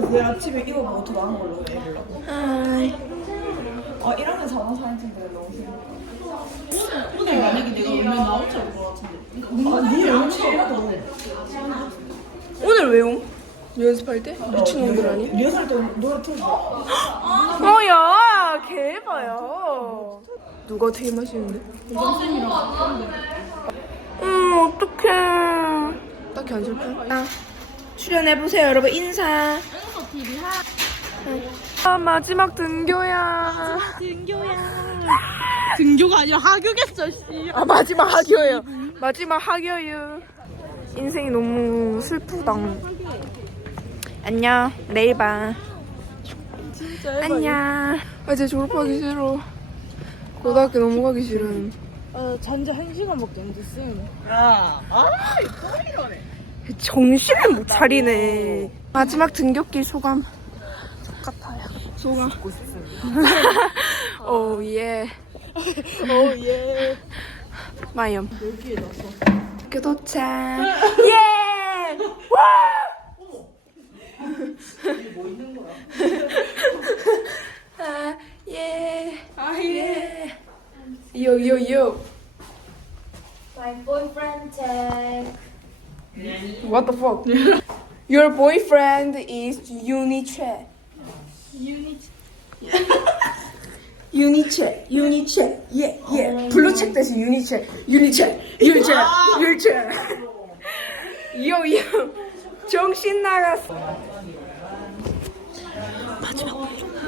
내일 아침에 이거 보고 더 나은 걸로 해보려고. 아이, 아, 1학년 4반 4학년인데 너무 힘들어. 오늘 만약에 내가 오면 나올 줄 알것 같은데. 아, 니 연습이야, 더. 오늘 왜 용? 연습할 때? 미친놈들 아니? 리허설 때 노래 틀어줘. 어야 개봐야 누가 되게 맛있는데? 음 어떡해 딱히 안 슬퍼? 아 출연해보세요 여러분 인사 아 마지막 등교야. 등교가 아니라 하교겠어 씨. 아 마지막 학교예요. 마지막 학교유 인생이 너무 슬프다. 안녕. 내일 봐. 안녕. 아 이제 졸업하기 싫어. 고등학교 넘어가기 싫음. 어, 잔지 한 시간밖에 안 됐음. 야, 아, 또 이러네. 정신을 못 차리네 마지막 등교길 소감 똑같아요 소감 오예 어 예. 마이엄 여기에 넣었어 학교 도착 예 와! 뭐 있는 거야? 아, 예. 아, 예. 요, 요, 요. My boyfriend tag. What the fuck? Your boyfriend is Uniche. 유니체, 유니체, 예, 예. 블루책 대신 유니체, 유니체, 유니체, 유니체. 요, 요. 정신 나갔어.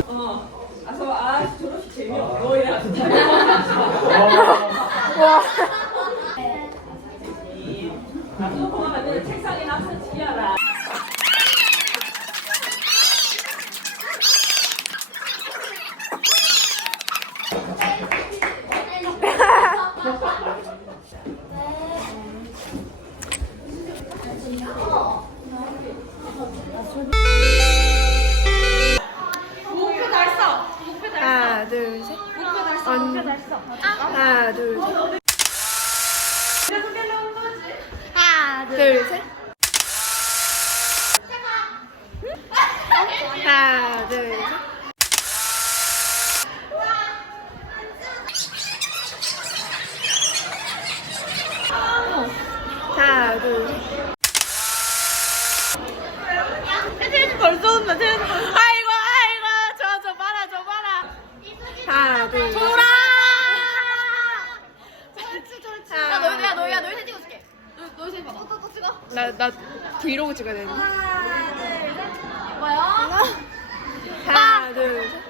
와. 둘, 셋. 달성. 하나, 둘, 셋. 하나, 둘, 셋. 하나, 둘, 셋. 하나, 둘, 셋. 벌써 온다. 쟤는 벌써. 아이고, 아이고, 저, 저 봐라, 저 봐라. 하나, 둘, 셋. 돌아. 하나, 너야 너야 너희 사진 찍어줄게. 너 너희 사진 봐. 또또 찍어. 나, 나 브이로그 찍어야 되는데. 뭐야? 하나, 둘, 셋.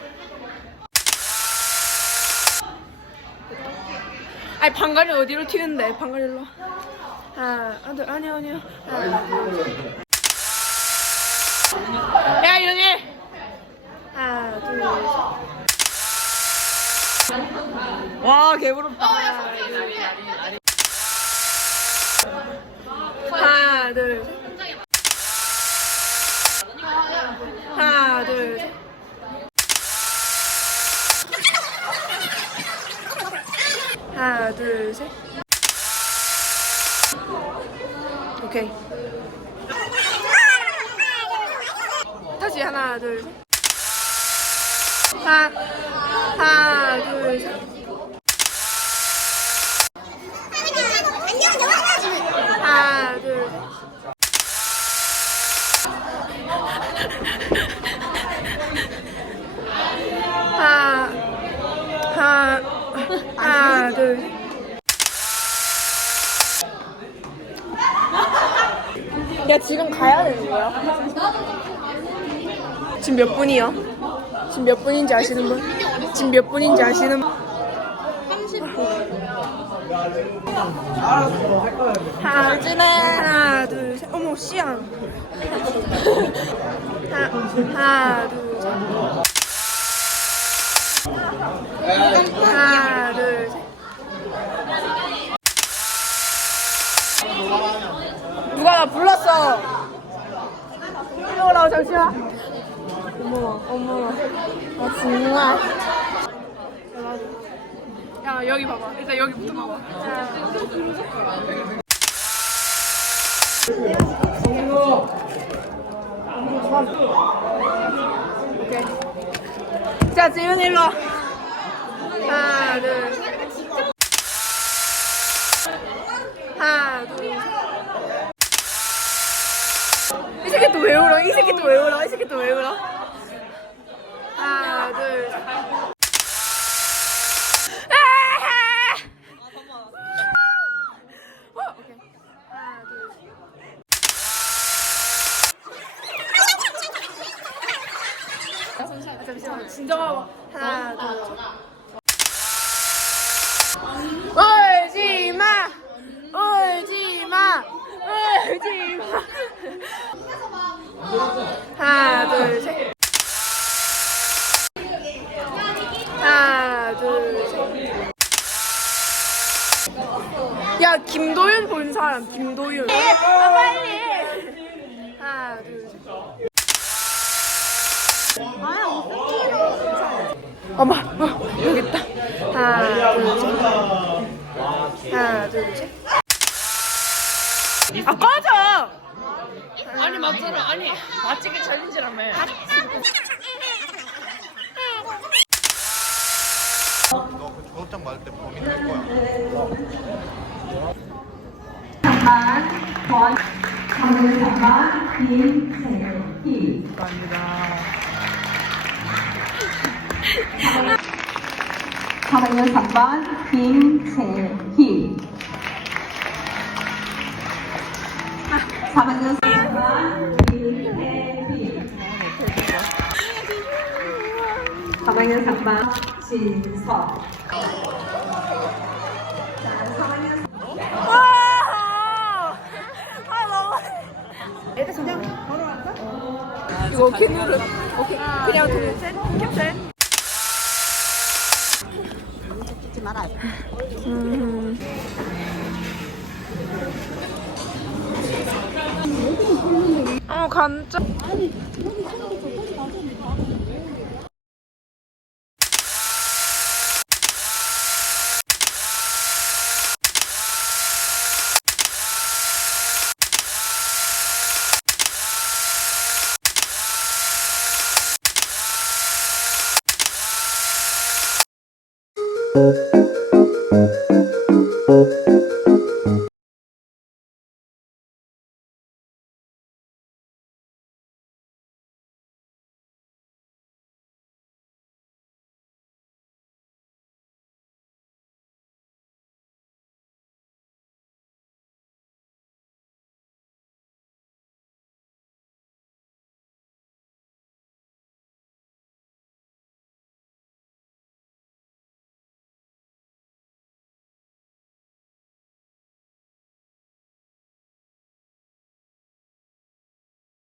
아니, 방갈이 어디로 튀는데? 방갈이 일로 와. 하나, 아, 둘, 아니야, 아니야. 하나, 둘, 셋. 야, 윤희! 하나, 둘, 셋. 와, 개부럽다. 하나, 둘, 셋. 하나, 둘, 셋. 하나, 둘, 셋. 하나, 둘, 셋. 오케이. 다시 하나, 둘, 셋. 하나, 둘, 셋. 하나, 둘, 셋. 하나, 하나, 하나, 둘, 셋. 야, 지금 가야 되는 거야? 지금 몇 분이요? 지금 몇 분인지 아시는 분? 지금 몇 분인지 아시는 분? 하나, 하나, 둘, 셋. 어머, 씨양. 하나, 하나, 둘, 셋. 하나, 둘, 셋. 누가 나 불렀어? 일로 오라고, 잠시만. 어머, 어머. 아, 정말. 야, 여기 봐봐. 일단 여기부터 봐봐. 자. 오케이. 자, 지훈 일로 와. 하나, 둘, 셋. 하나, 둘, 셋. 이 새끼 또 왜 울어? 이 새끼 또 왜 울어? 이 새끼 또 왜 울어? 하나, 둘, 셋. 아! 어, 오케이. 하나, 둘, 셋. 아, 잠시만 진정하고 하나 둘 울지 마 울지 마 울지 마 하나 둘 셋 하나 둘 셋 야 김도윤 본 사람 김도윤 아 빨리 하나 둘 셋 어머, 어, 여기 있다. 하나, 둘, 셋. 하나, 둘, 셋. 아, 꺼져! 아니, 맞잖아. 아니, 맞지기 챌린지라며. 너그 졸업장 받을 때 범인 될 거야. 사학년 3반 김채희 4학년 3반 김혜빈 4학년 3반 진석 아, 아, 너무. 얘들 그냥 걸어갈까? 이거 오케이 누르. 오케이. 그냥 둘, 셋. 캡처. 어, 감자. 아